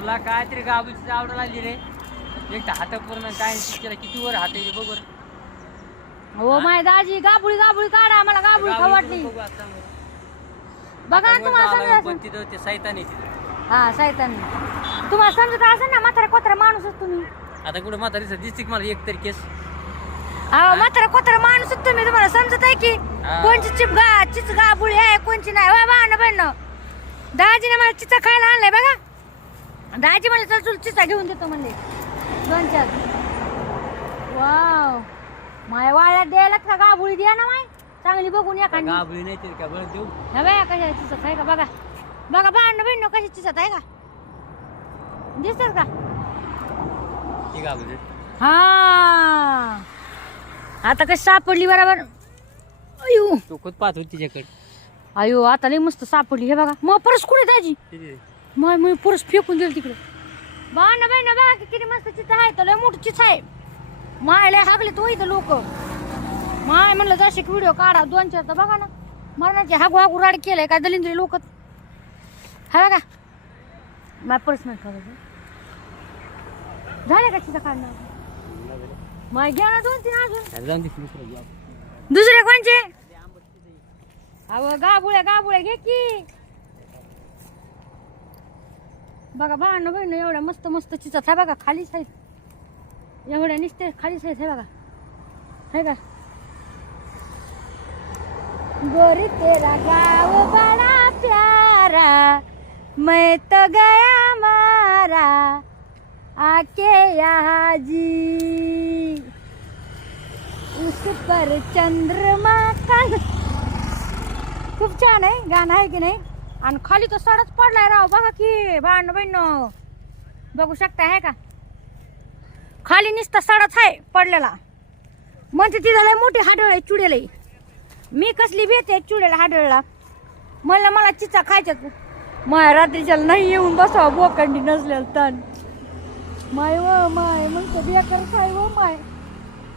तुला काय तरी गाबूची आवड लागली रे. एक तर हात पूर्ण काय तिच्याला किती वर हात आहे बघ. हो माय दाजी गाबुळी गाबुळी काढा मला गाबुळी खाऊ वाटली बघू ना तुम्हाला पण तिथं ते सैतान. आहे तिथं. हा सैतान. तुम्हाला समजत असेल ना म्हातारा कोतारा माणूसच तुम्ही. आता कुठं म्हातारी दिसते का मला एक तरी केस? अहो म्हातारा कोतारा माणूसच तुम्ही तुम्हाला समजत आहे की हा. कोणची चिप गा चिच गाबुळी आहे कोणची नाही. होय भावना बहिण. दाजीने मला चिचा खायला आणलाय बघा. दाजी मला चल चल चिचा घेऊन देतो म्हणले. दोन चार. वाव. माय वाळ्यात द्यायला का गाबुळी द्या ना माय? चांगली बघून या काढली गाबळी नाही तरी का बरं देऊ? हे बघा कशा चिचत आहे का? बघा. बघा भांडण बहिण कशी चिचत आहे का? दिसतात का? ती गाबळी हा. आता कशी सापडली बरोबर. अयो तू खुद पाहत होती तिच्याकडे. अयो आता लई मस्त सापडली. हे बघा. मग परस कुठे दाजी? मग मी परस फेकून दिली तिकडे. बा ना बाई ना बघा किती मस्त चित्र आहे तर लय मोठं चित्र आहे. माय लय हागले तो इथं लोक. माय म्हणलं जसे व्हिडिओ काढा दोन चार तर बघा ना. मरणाचे हागू हागू राड केलंय काय दलिंद्री लोक. हा बघा. माय परस नाही काढायचं झाले का चित्र काढणं माय घ्या ना दोन तीन अजून. दुसरं कोणचे? अहो गाबुळ्या गाबुळ्या घे की. बघा भांडण बहिण एवढ्या मस्त मस्त चिचत. आहे बघा खालीच आहेत एवढ्या निसते खालीच आहेत हे बघा. हे का गोरी तेरा गाव बड़ा प्यारा मैं तो गया मारा आके यहाँ जी उस पर चंद्रमा का खूप छान आहे गाणं आहे की नाही? आणि खाली तो सडच पडलाय राव. बघा की भांड बहिण बघू शकता आहे का? खाली नुसता सडच आहे पडलेला. म्हणजे तिथं लय मोठी हाडळ आहे चुडेल मी कसली भेते चुडेला हाडळला. म्हणलं मला चिचा खायच्यात. माय रात्रीच्या नाही येऊन बसावा बोकंडी नसलेलं तण माय व माय म्हणतो तर बेकार खाय व माय.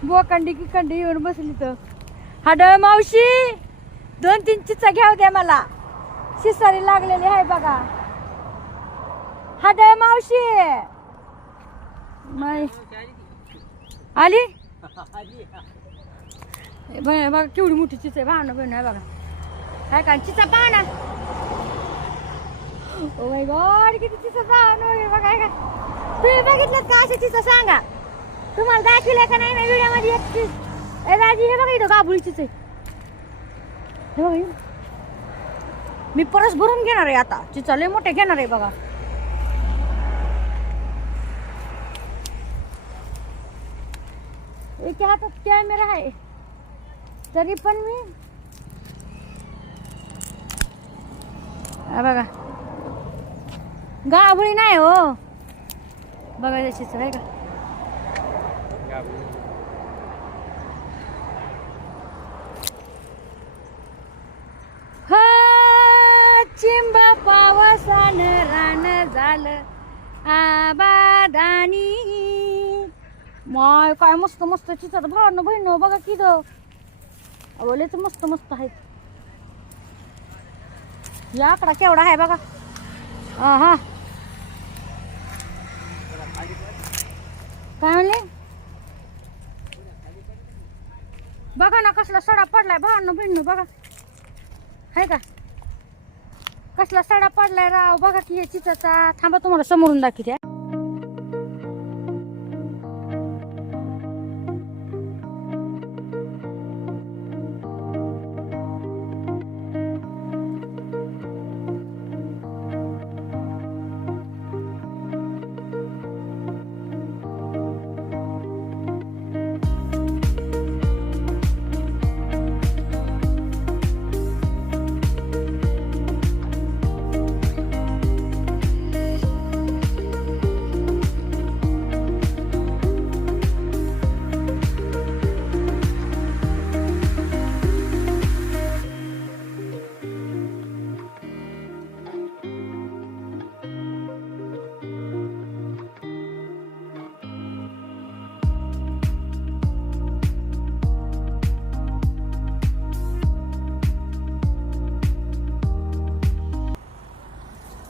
बोकंडी किकंडी येऊन बसली तर. हाडळ मावशी दोन तीन चिचा घ्याव द्या मला. शिसारी लागलेली आहे बघा. हाडळ मावशी. आली? बघ बघा केवढी मोठी चिच आहे भावना बहिण आहे बघा. काय का चिचा पहा ओ माय गॉड किती चिचा भावना वगैरे बघा का तुम्ही बघितलं का अशा चिचा सांगा? तुम्हाला दाखविलं का नाही ना व्हिडिओमध्ये एक चीज ए दाजी हे बघा इथं गाबुळी चिच आहे. हे बघा मी परस भरून घेणार आहे आता. चिचा लय मोठे घेणार आहे बघा. एका हातात कॅमेरा आहे. तरी पण मी बघा. गाभळी नाही हो. बघा जशीच आहे का? माय काय मस्त मस्त चिचत भावनं बहिण बघा की अवलेच मस्त मस्त आहेत या आकडा केवढा आहे बघा. हा काय म्हणले? बघा ना कसला सडा पडलाय भावनं बहिण बघा. आहे का? कसला सडा पडलाय राव बघा की चिचाचा थांबा तुम्हाला समोरून दाखवते.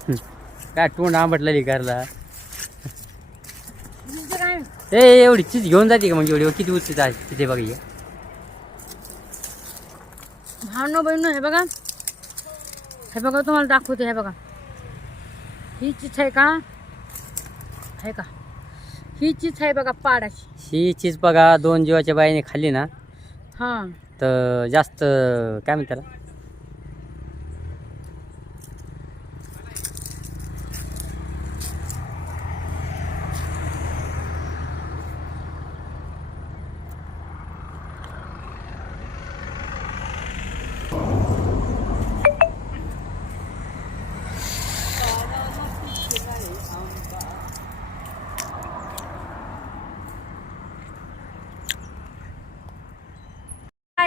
काय तोंड आंबटलेली घरला? ए एवढी चीज घेऊन जाते का म्हणजे एवढी? किती उचित आहे तिथे बघा हे. भावनो बहिण हे बघा. हे बघा तुम्हाला दाखवते हे बघा. ही चीज आहे का? आहे का? ही चीज आहे बघा पाडाची. ही चीज बघा दोन जीवाच्या बाईने खाल्ली ना हां. तर जास्त काय म्हणतात त्याला?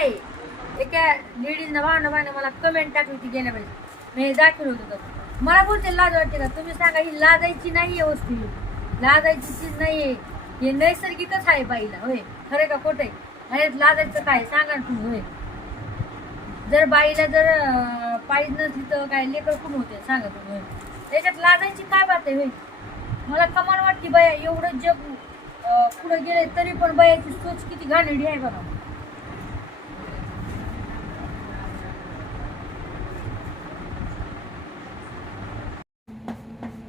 नाही. एका लेडीजनं भावना मला कमेंट टाकली होती गेल्या पाहिजे मी हे दाखवलं होतं तर. मला बोलते लाज वाटते का? तुम्ही सांगा ही लाजायची नाही आहे वस्तू लाजायची चीज नाही आहे हे नैसर्गिकच आहे बाईला होय. खरे का? खोटं आहे. लाजायचं काय? सांगा ना तुम्ही होय. जर बाईला जर पाहिज नसली तर काय लेकर कोण होते? सांगा तुम्ही होय. त्याच्यात लाजायची काय बात आहे होय? मला कमाल वाटते बाया एवढं जग पुढं पुढे गेले तरी पण बायाची सोच किती घाणेडी आहे बघा.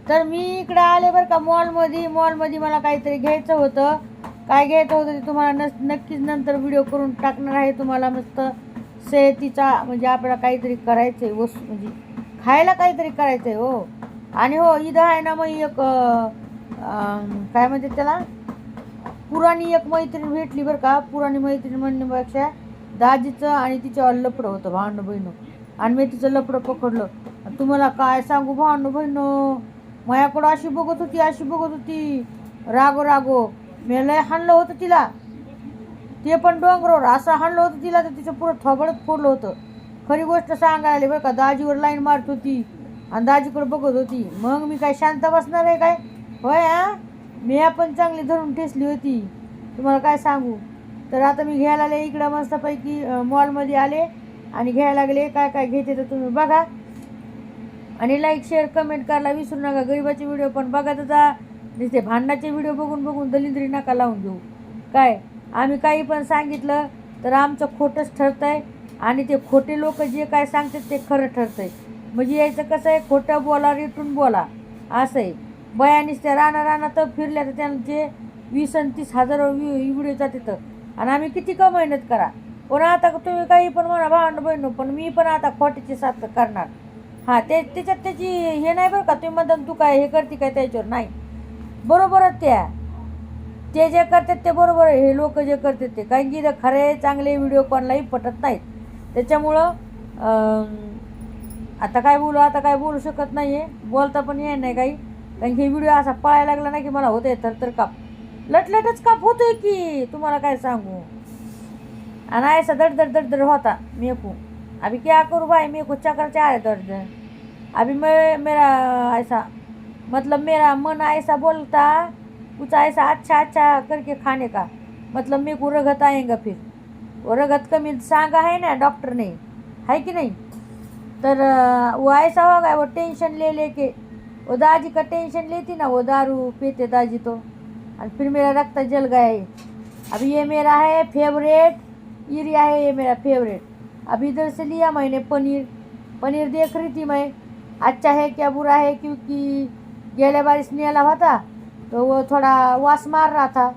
तर मी इकडे आले बरं का मॉलमध्ये. मॉलमध्ये मला काहीतरी घ्यायचं होतं. काय घ्यायचं होतं ते तुम्हाला नस नक्कीच नंतर व्हिडिओ करून टाकणार आहे तुम्हाला मस्त सेहतीचा म्हणजे आपल्याला काहीतरी करायचं आहे वस्तू म्हणजे खायला काहीतरी करायचं आहे हो. आणि हो इथं आहे ना मग एक काय म्हणते त्याला? पुराणी एक मैत्रीण भेटली बरं का. पुराणी मैत्रीण म्हणण्यापेक्षा दाजीचं आणि तिच्यावर लपडं होतं भांडं बहिणं आणि मी तिचं लपडं पकडलं. तुम्हाला काय सांगू भांडं बहिणं माझ्याकडं अशी बघत होती अशी बघत होती. रागो रागो. मी लय हाणलं होतं तिला. ते पण डोंगरावर. असं हाणलं होतं तिला तर तिचं पुरं थबडत फोडलं होतं. खरी गोष्ट सांगायला आली बरं का दाजीवर लाईन मारत होती आणि दाजीकडे बघत होती. मग मी काय शांत बसणार आहे काय? होय हा? मी पण चांगली धरून ठेसली होती. तुम्हाला काय सांगू? तर आता मी घ्यायला आले इकडं मस्तपैकी मॉलमध्ये आले आणि घ्यायला लागले. काय काय घेते तर तुम्ही बघा. आणि लाईक शेअर कमेंट करायला विसरू नका. गरीबाचे व्हिडिओ पण बघत जा नुसते भांडणाचे व्हिडिओ बघून बघून दलिंद्री नका लावून घेऊ. काय? आम्ही काही पण सांगितलं तर आमचं खोटंच ठरतंय आणि ते खोटे लोक जे काय सांगतात ते खरं ठरतंय. म्हणजे यायचं कसं आहे? खोटं बोला रिटून बोला. असं आहे. बयानीच त्या राणा राणा तर फिरल्या तर त्यांचे वीस आणि तीस हजार व्हिडिओ जाते तर. आणि आम्ही किती का मेहनत करा? पण आता तुम्ही काही पण म्हणा भांड बहिण पण मी पण आता खोटीची साथ करणार. हां ते त्याच्यात त्याची हे नाही बरं का तुम्ही म्हणता तू काय हे करते काय त्याच्यावर? नाही. बरोबरच त्या. ते जे करतात ते बरोबर आहे. हे लोक जे करतात ते. कारण की खरे चांगले व्हिडिओ कोणालाही पटत नाहीत. त्याच्यामुळं आता काय बोलू आता काय बोलू शकत नाही आहे बोलता पण येणार नाही काही. कारण की व्हिडिओ असा पळायला लागला ना की मला होतंय तर तर काप. लटलटच काप होतोय की तुम्हाला काय सांगू? आणि ऐसा दडदड दडदड होता. मेकू. अभि क्या करू भाई? मेकू को आहे दडदड. अभी मैं मेरा ऐसा मतलब मेरा मन ऐसा बोलता कुछ ऐसा अच्छा अच्छा करके खाने का। मतलब मेरे को रगत आएगा फिर। वो रगत कमी सांगा है ना डॉक्टर ने। है कि नहीं? तर वो ऐसा होगा वो टेंशन ले लेके वो दाजी का टेंशन लेती ना वो दारू पीते दाजी तो। और फिर मेरा रक्त जल गया है अभी ये मेरा है फेवरेट यूरिया है ये मेरा फेवरेट अब इधर से लिया मैंने पनीर। पनीर देख रही थी मैं। अच्छा है क्या बुरा है? क्योंकि गेले बार स्नेला हुआ था तो वो थोड़ा वास मार रहा था।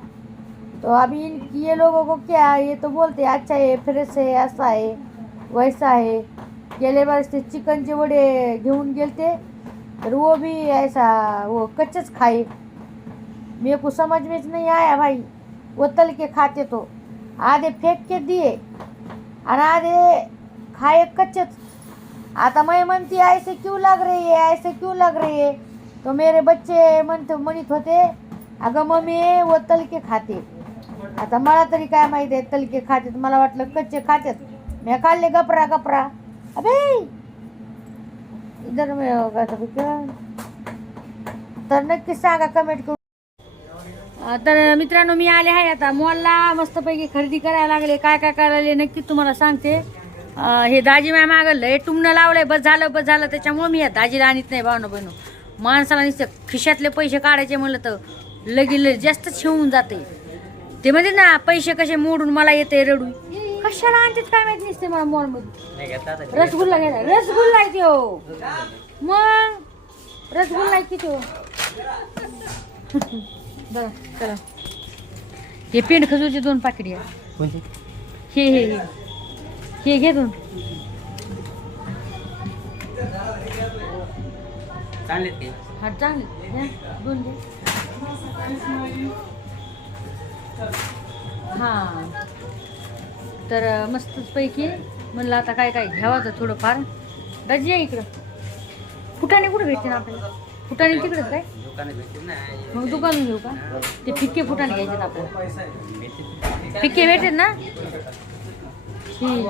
तो अभी इन ये लोगों को क्या ये तो बोलते अच्छा है फ्रेश है ऐसा है वैसा है। गेले बार ते चिकनचे वडे घेऊन गेलते तर वो भी ऐसा वो कच्चेच खाए। मेरे को समझ में नहीं आया भाई वो तल के खाते तो। आधे फेंक के दिए और आधे खाए कच्चेच। आता मैं म्हणती ऐसे क्यों लग रही है? ऐसे क्यों लग रही है? तो मेरे बच्चे म्हणते म्हणत होते अगं मम्मी व तलके खाते. आता मला तरी काय माहिती आहे तलके खातात? मला वाटलं कच्चे खातात. मी खाल्ले गपरा गपरा. अबे! इधर तर नक्कीच सांगा कमेंट करू तर मित्रांनो मी आले आहे आता. मॉलला मस्तपैकी खरेदी करायला लागले. काय काय करायला नक्की तुम्हाला सांगते. हे दाजी माय मागलं हे टुमणं लावलंय. बस झालं बस झालं. त्याच्यामुळे मी या दाजीला आणत नाही भावनं बहिणू. माणसाला नुसतं खिशातले पैसे काढायचे म्हणलं तर लगे लगे जास्तच शिवून जाते. ते म्हणजे ना पैसे कसे मोडून मला येते रडू. कशाला आणतात काय माहीत नसते मला मॉलमध्ये नाही घेतला आता. रसगुल्ला घ्यायला रसगुल्ला आहे त्यो मग? रसगुल्ला आहे की तो बघा चला. हे पेंट खजूरचे दोन पाकिट कोणते हे हे हे. हे घे दोन चांगले ते हा चांगले. घ्या, दोन घे. हा. तर मस्तच पैकी म्हणलं आता काय काय घ्यावं तर थोडंफार. दाजी या इकडं. फुटाणे कुठं भेटते ना आपल्याला? फुटाणे तिकडंच काय? ना. मग दुकान घेऊ का? ते फिक्के फुटाणे घ्यायचे आपल्याला. भेटतील. फिक्के भेटतात ना? ठीक